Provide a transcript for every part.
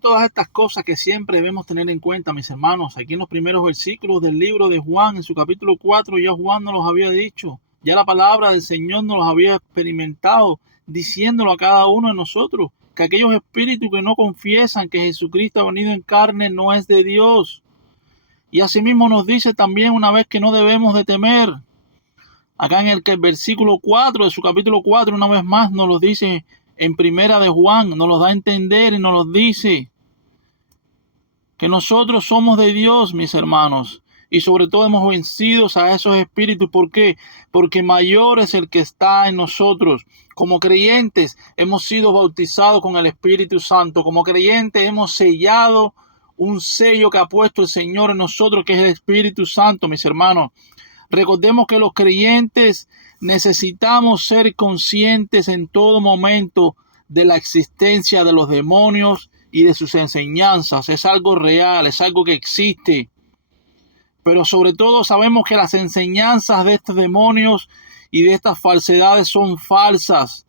todas estas cosas que siempre debemos tener en cuenta, mis hermanos. Aquí en los primeros versículos del libro de Juan, en su capítulo 4, ya Juan nos los había dicho. Ya la palabra del Señor nos los había experimentado, diciéndolo a cada uno de nosotros, que aquellos espíritus que no confiesan que Jesucristo ha venido en carne no es de Dios. Y asimismo nos dice también una vez que no debemos de temer. Acá en el versículo 4 de su capítulo 4, una vez más nos lo dice en primera de Juan, nos lo da a entender y nos lo dice que nosotros somos de Dios, mis hermanos, y sobre todo hemos vencido a esos espíritus. ¿Por qué? Porque mayor es el que está en nosotros. Como creyentes hemos sido bautizados con el Espíritu Santo. Como creyentes hemos sellado un sello que ha puesto el Señor en nosotros, que es el Espíritu Santo, mis hermanos. Recordemos que los creyentes necesitamos ser conscientes en todo momento de la existencia de los demonios y de sus enseñanzas. Es algo real, es algo que existe. Pero sobre todo sabemos que las enseñanzas de estos demonios y de estas falsedades son falsas.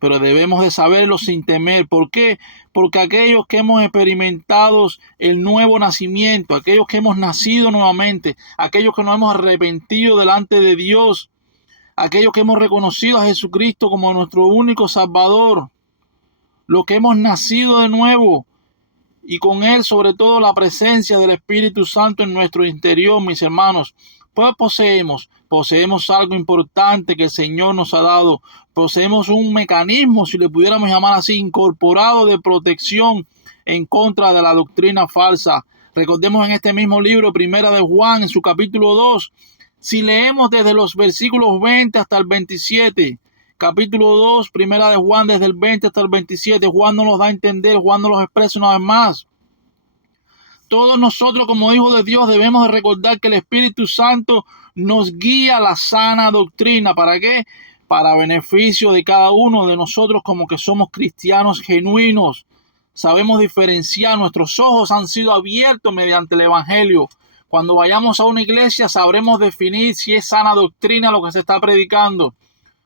Pero debemos de saberlo sin temer. ¿Por qué? Porque aquellos que hemos experimentado el nuevo nacimiento, aquellos que hemos nacido nuevamente, aquellos que nos hemos arrepentido delante de Dios, aquellos que hemos reconocido a Jesucristo como nuestro único Salvador, los que hemos nacido de nuevo y con Él sobre todo la presencia del Espíritu Santo en nuestro interior, mis hermanos, pues poseemos algo importante que el Señor nos ha dado. Poseemos un mecanismo, si le pudiéramos llamar así, incorporado de protección en contra de la doctrina falsa. Recordemos en este mismo libro, primera de Juan, en su capítulo 2, si leemos desde los versículos 20 hasta el 27, capítulo 2, primera de Juan, desde el 20 hasta el 27, Juan nos los da a entender, Juan nos los expresa una vez más. Todos nosotros como hijos de Dios debemos de recordar que el Espíritu Santo nos guía a la sana doctrina. ¿Para qué? Para beneficio de cada uno de nosotros como que somos cristianos genuinos. Sabemos diferenciar, nuestros ojos han sido abiertos mediante el Evangelio. Cuando vayamos a una iglesia sabremos definir si es sana doctrina lo que se está predicando.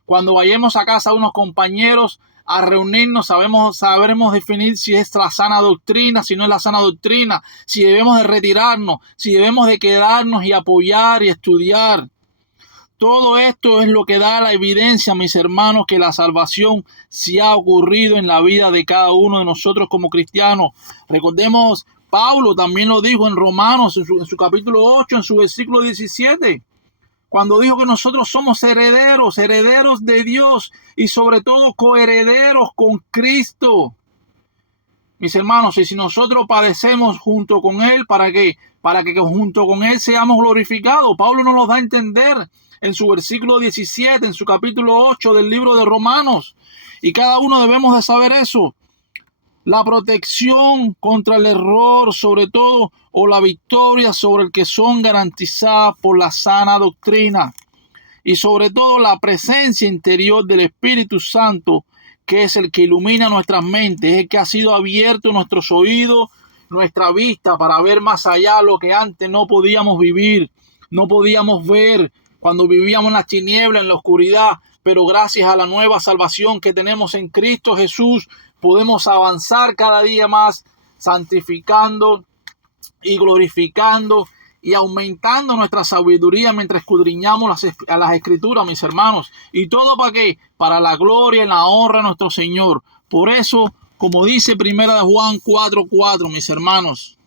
Cuando vayamos a casa de unos compañeros a reunirnos, sabremos definir si es la sana doctrina, si no es la sana doctrina, si debemos de retirarnos, si debemos de quedarnos y apoyar y estudiar. Todo esto es lo que da la evidencia, mis hermanos, que la salvación sí ha ocurrido en la vida de cada uno de nosotros como cristianos. Recordemos, Pablo también lo dijo en Romanos, en su capítulo 8, en su versículo 17. Cuando dijo que nosotros somos herederos de Dios y sobre todo coherederos con Cristo. Mis hermanos, y si nosotros padecemos junto con Él, ¿para qué? Para que junto con Él seamos glorificados. Pablo nos lo da a entender en su versículo 17, en su capítulo 8 del libro de Romanos. Y cada uno debemos de saber eso. La protección contra el error, sobre todo, o la victoria sobre el que son garantizadas por la sana doctrina. Y sobre todo la presencia interior del Espíritu Santo, que es el que ilumina nuestras mentes, es el que ha sido abierto nuestros oídos, nuestra vista para ver más allá lo que antes no podíamos vivir, no podíamos ver cuando vivíamos en las tinieblas, en la oscuridad. Pero gracias a la nueva salvación que tenemos en Cristo Jesús, podemos avanzar cada día más, santificando y glorificando y aumentando nuestra sabiduría mientras escudriñamos las Escrituras, mis hermanos. ¿Y todo para qué? Para la gloria y la honra de nuestro Señor. Por eso, como dice primera de Juan 4:4, mis hermanos,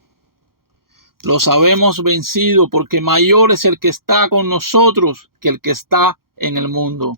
los habemos vencido porque mayor es el que está con nosotros que el que está en el mundo.